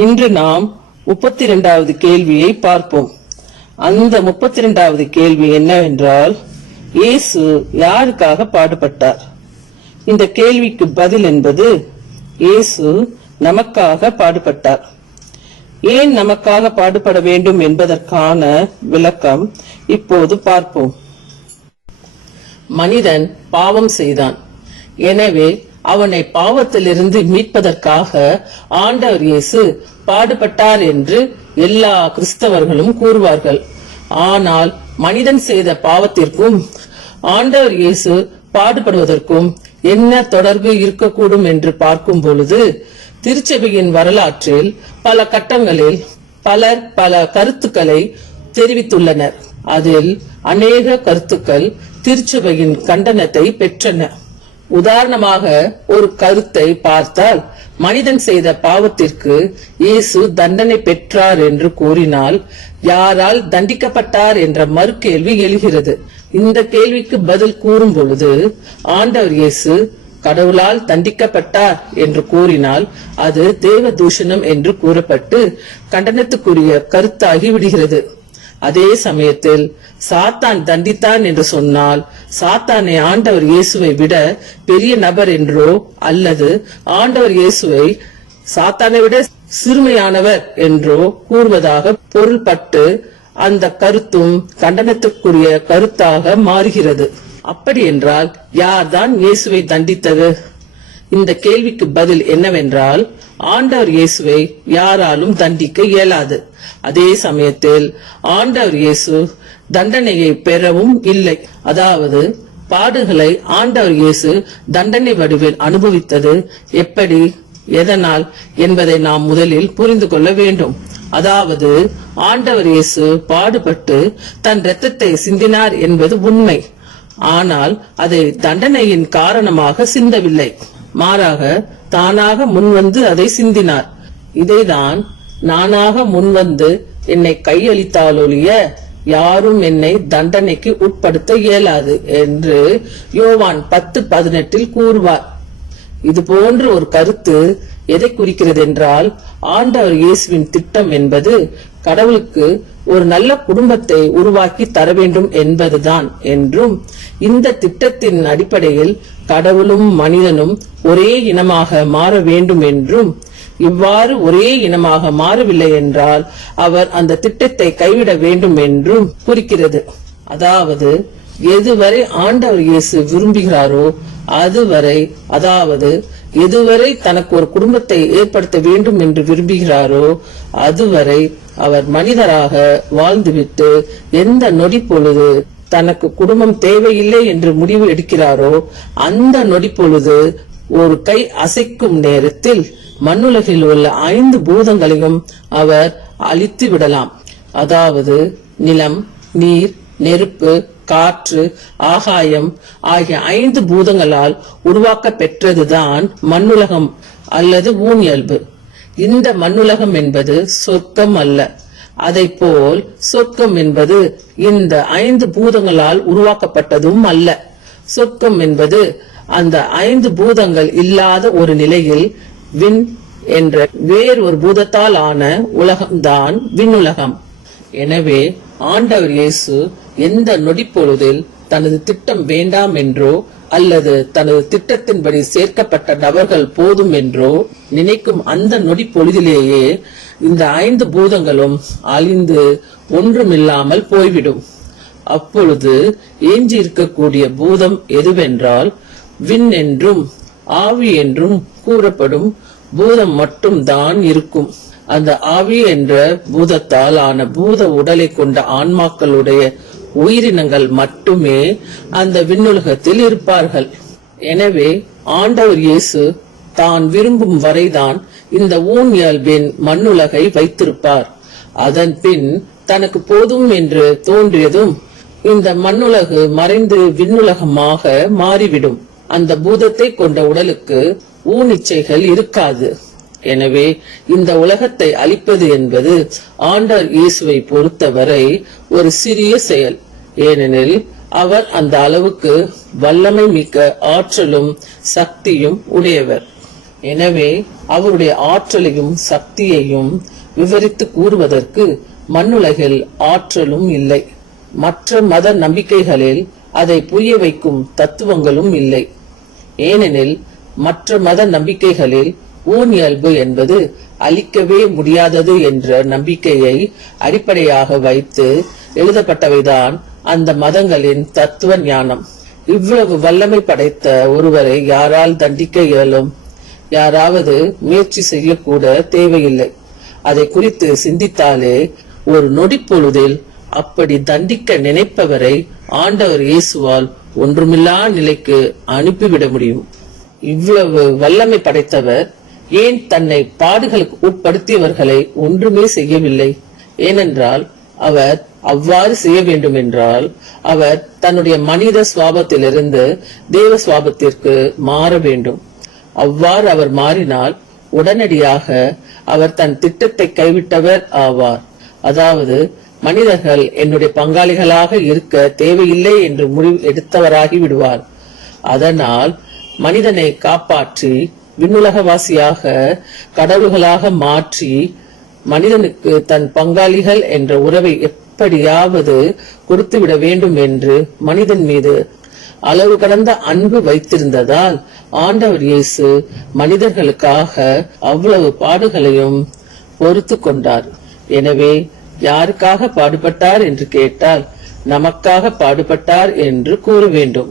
இன்று நாம் முப்பத்தி இரண்டாவது கேள்வியை பார்ப்போம். அந்த முப்பத்தி இரண்டாவது கேள்வி என்னவென்றால் இயேசு யாருக்காக பாடுபட்டார்? இந்த கேள்விக்கு பதில் என்பது இயேசு நமக்காக பாடுபட்டார். ஏன் நமக்காக பாடுபட வேண்டும் என்பதற்கான விளக்கம் இப்போது பார்ப்போம். மனிதன் பாவம் செய்தான். எனவே அவனை பாவத்திலிருந்து மீட்பதற்காக ஆண்டவர் இயேசு பாடுபட்டார் என்று எல்லா கிறிஸ்தவர்களும் கூறுவார்கள். ஆனால் மனிதன் செய்த பாவத்திற்கும் ஆண்டவர் இயேசு பாடுபடுவதற்கும் என்ன தொடர்பு இருக்கக்கூடும் என்று பார்க்கும் பொழுது திருச்சபையின் வரலாற்றில் பல கட்டங்களில் பலர் பல கருத்துக்களை தெரிவித்துள்ளனர். அதில் அநேக கருத்துக்கள் திருச்சபையின் கண்டனத்தை பெற்றன. உதாரணமாக ஒரு கருத்தை பார்த்தால் மனிதன் செய்த பாவத்திற்கு இயேசு தண்டனை பெற்றார் என்று கூறினால் யாரால் தண்டிக்கப்பட்டார் என்ற மறுகேள்வி எழுகிறது. இந்த கேள்விக்கு பதில் கூறும் பொழுது ஆண்டவர் இயேசு கடவுளால் தண்டிக்கப்பட்டார் என்று கூறினால் அது தேவ தூஷணம் என்று கூறப்பட்டு கண்டனத்துக்குரிய கருத்தாகி விடுகிறது. அதே சமயத்தில் சாத்தான் தண்டித்தான் என்று சொன்னால் சாத்தானை ஆண்டவர் இயேசுவை விட பெரிய நபர் என்றோ அல்லது ஆண்டவர் இயேசுவை சாத்தானை விட சிறுமையானவர் என்றோ கூறுவதாக பொருள்பட்டு அந்த கருத்தும் கண்டனத்துக்குரிய கருத்தாக மாறுகிறது. அப்படி என்றால் யார்தான் இயேசுவை தண்டித்தது? இந்த கேள்விக்கு பதில் என்னவென்றால் ஆண்டவர் இயேசுவை யாராலும் தண்டிக்க இயலாது. அதே சமயத்தில் ஆண்டவர் இயேசு தண்டனையை பெறவும் இல்லை. அதாவது பாடுகளை ஆண்டவர் இயேசு தண்டனை வடிவில் அனுபவித்தது எப்படி எதனால் என்பதை நாம் முதலில் புரிந்து கொள்ள வேண்டும். அதாவது ஆண்டவர் இயேசு பாடுபட்டு தன் இரத்தத்தை சிந்தினார் என்பது உண்மை. ஆனால் அதை தண்டனையின் காரணமாக சிந்தவில்லை. மாறாக தானாக முன்வந்து அதை சிந்தினார். இதைதான் நானாக முன்வந்து என்னை கையளித்தாலொழிய யாரும் என்னை தண்டனைக்கு உட்படுத்த இயலாது என்று யோவான் பத்து பதினெட்டில் கூறுவார். இது போன்ற ஒரு கருத்து எதை குறிக்கிறது என்றால் ஆண்டவர் இயேசுவின் திட்டம் என்பது கடவுளுக்கு ஒரு நல்ல குடும்பத்தை உருவாக்கி தர வேண்டும் என்பதுதான் என்றும் இந்த திட்டத்தின் அடிப்படையில் கடவுளும் மனிதனும் ஒரே இனமாக மாற வேண்டும் என்றும் இவ்வாறு ஒரே இனமாக மாறவில்லை என்றால் அவர் அந்த திட்டத்தை கைவிட வேண்டும் என்றும் குறிக்கிறது. அதாவது எதுவரை ஆண்டவர் இயேசு விரும்புகிறாரோ அதுவரை அதாவது எதுவரை தனக்கு ஒரு குடும்பத்தை ஏற்படுத்த வேண்டும் என்று விரும்புகிறாரோ அதுவரை அவர் மனிதராக வாழ்ந்துவிட்டு எந்த நொடி பொழுது தனக்கு குடும்பம் தேவையில்லை என்று முடிவு எடுக்கிறாரோ அந்த நொடி பொழுது ஒரு கை அசைக்கும் நேரத்தில் மண்ணுலகில் உள்ள ஐந்து பூதங்களையும் அவர் அழித்து விடலாம். அதாவது நிலம் நீர் நெருப்பு காற்று ஆகாயம் ஆகிய ஐந்து பூதங்களால் உருவாக்க பெற்றதுதான் மண்ணுலகம் அல்லது ஊனியல்பு. இந்த மண்ணுலகம் என்பது சொர்க்கம் அல்ல. அதை போல் சொர்க்கம் என்பது இந்த ஐந்து பூதங்களால் உருவாக்கப்பட்டதும் அல்ல. சொர்க்கம் என்பது அந்த ஐந்து பூதங்கள் இல்லாத ஒரு நிலையில் விண் என்ற வேறு ஒரு பூதத்தால் ஆன உலகம்தான் விண்ணுலகம். எனவே ஆண்டவர் இயேசு எந்த நொடிப்பொழுதில் தனது திட்டம் வேண்டாம் என்றோ அல்லது தனது திட்டத்தின்படி சேர்க்கப்பட்ட நபர்கள் போதும் என்றோ நினைக்கும் அந்த நொடி பொழுதிலேயே இந்த ஐந்து பூதங்களும் அழிந்து ஒன்றுமில்லாமல் போய்விடும். அப்பொழுது ஏஞ்சி இருக்கக்கூடிய பூதம் எதுவென்றால் விண் என்றும் ஆவி என்றும் கூறப்படும் பூதம் மட்டும் தான் இருக்கும். அந்த ஆவி என்ற பூதத்தால் ஆன பூத உடலை கொண்ட ஆன்மாக்களுடைய உயிரினங்கள் மட்டுமே அந்த விண்ணுலகத்தில் இருப்பார்கள். எனவே ஆண்டவர் இயேசு தான் விரும்பும் வரைதான் இந்த ஊன் இயல்பின் மண்ணுலகை வைத்திருப்பார். அதன் பின் தனக்கு போதும் என்று தோன்றியதும் இந்த மண்ணுலகு மறைந்து விண்ணுலகமாக மாறிவிடும். அந்த பூதத்தை கொண்ட உடலுக்கு ஊனிச்சைகள் இருக்காது. எனவே இந்த உலகத்தை அழிப்பது என்பது ஆண்டர் இயேசுவை பொறுத்தவரை ஒரு சிறிய செயல். ஏனெனில் அவர் அந்த அளவுக்கு வல்லமை மிக்க ஆற்றலும் சக்தியும் உடையவர். எனவே அவருடைய ஆற்றலையும் சக்தியையும் விவரித்து கூறுவதற்கு மண்ணுலகில் ஆற்றலும் இல்லை. மற்ற மத நம்பிக்கைகளில் அதை புரிய வைக்கும் தத்துவங்களும் இல்லை. ஏனெனில் மற்ற மத நம்பிக்கைகளில் ஊனியல்பு என்பது அழிக்கவே முடியாதது என்ற நம்பிக்கையை அடிப்படையாக வைத்து எழுதப்பட்டவைதான் அந்த மதங்களின் தத்துவ ஞானம். இவ்வளவு வல்லமை படைத்த ஒருவரை யாரால் தண்டிக்க இயலும்? யாராவது முயற்சி செய்யக்கூட தேவையில்லை. அதை குறித்து சிந்தித்தாலே ஒரு நொடி பொழுதில் அப்படி தண்டிக்க நினைப்பவரை ஆண்டவர் இயேசுவால் ஒன்றுமில்லா நிலைக்கு அனுப்பிவிட முடியும். இவ்வளவு வல்லமை படைத்தவர் ஏன் தன்னை பாடுகளுக்கு உட்படுத்தியவர்களை ஒன்றுமே செய்யவில்லை? ஏனென்றால் அவர் அவ்வாறு செய்ய வேண்டும் என்றால் அவர் தன்னுடைய மனித சுவாபத்திலிருந்து தேவ சுவாபத்திற்கு மாற வேண்டும். அவ்வாறு அவர் மாறினால் உடனடியாக அவர் தன் திட்டத்தை கைவிட்டவர் ஆவார். அதாவது மனிதர்கள் என்னுடைய பங்காளிகளாக இருக்க தேவையில்லை என்று முடிவு எடுத்தவராகி விடுவார். அதனால் மனிதனை காப்பாற்றி விண்ணுலகவாசியாக கடவுள்களாக மாற்றி மனிதனுக்கு தன் பங்காளிகள் என்ற உறவை எப்படியாவது கொடுத்துவிட வேண்டும் என்று மனிதன் மீது அளவு கடந்த அன்பு வைத்திருந்ததால் ஆண்டவர் இயேசு மனிதர்களுக்காக அவ்வளவு பாடுகளையும் பொறுத்து கொண்டார். எனவே யாருக்காக பாடுபட்டார் என்று கேட்டால் நமக்காக பாடுபட்டார் என்று கூற வேண்டும்.